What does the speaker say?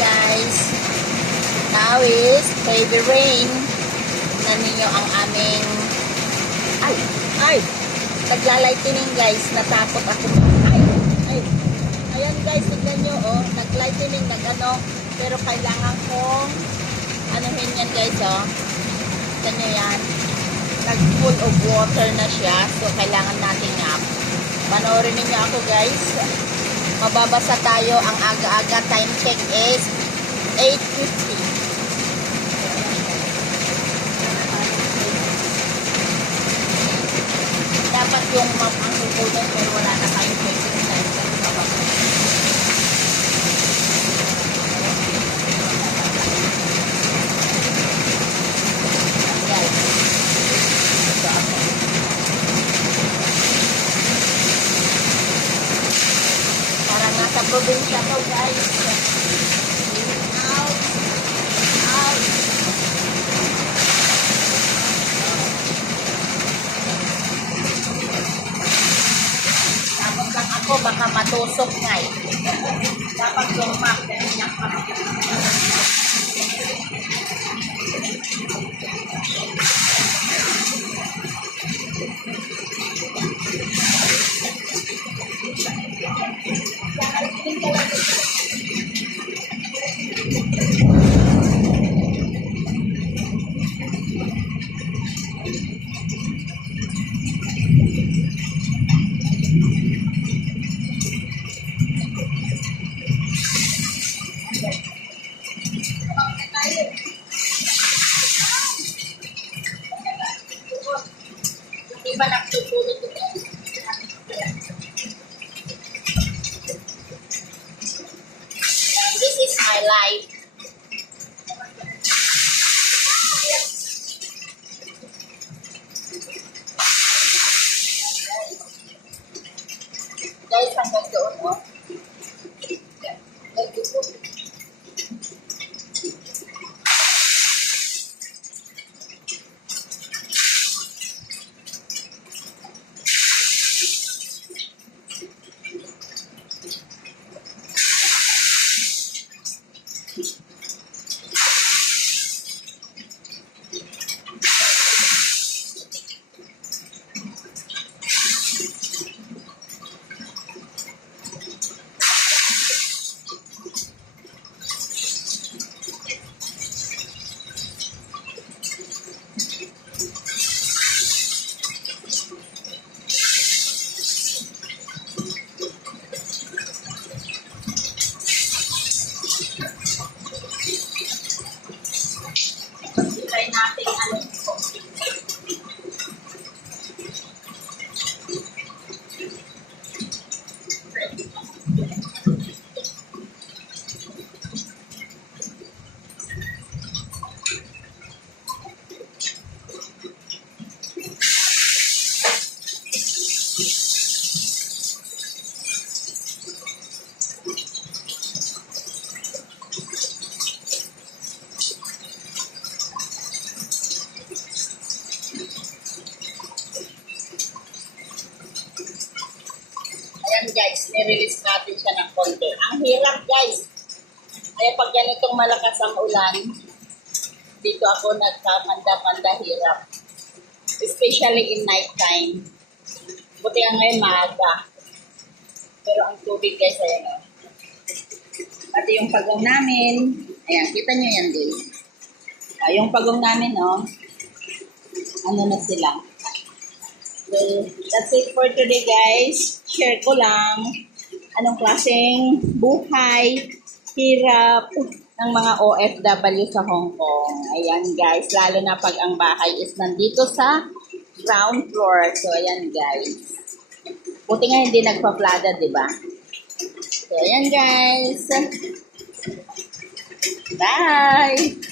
guys. Now is heavy rain. Tingnan ninyo ang aming ay nagla-lightning guys. Natakot ako. Ayan guys, tingnan nyo oh. Nag-lightning, pero kailangan kong anuhin yan guys oh. Tingnan nyo yan. Nag-full of water na siya. So kailangan natin panoorin ninyo ako guys. Mababasa tayo. Ang aga-aga, time check is 8:50. Dapat yung map ang susunan pero wala na tayong pwede na time check. Parang nasa probinsya to guys. Ako baka matusok nga eh. Dapat yung map ganyan pa. Iba nagtutulog ito. This is my life. Guys, hanggang doon mo. Try natin guys, nirelease natin siya ng konti. Ang hirap guys. Kaya pag ganitong malakas ang ulan, dito ako nagkamanda-manda hirap. Especially in night time. Buti nga ngayon maaga. Pero ang tubig guys, ayan. Pati yung pagong namin, ayan, kita nyo yan guys. Yung pagong namin, ano na sila. Well, that's it for today guys. Share ko lang anong klaseng buhay, hirap ng mga OFW sa Hong Kong. Ayan guys, lalo na pag ang bahay is nandito sa ground floor. So ayan guys. Buti nga hindi nagpa-plada, di ba? So ayan guys. Bye!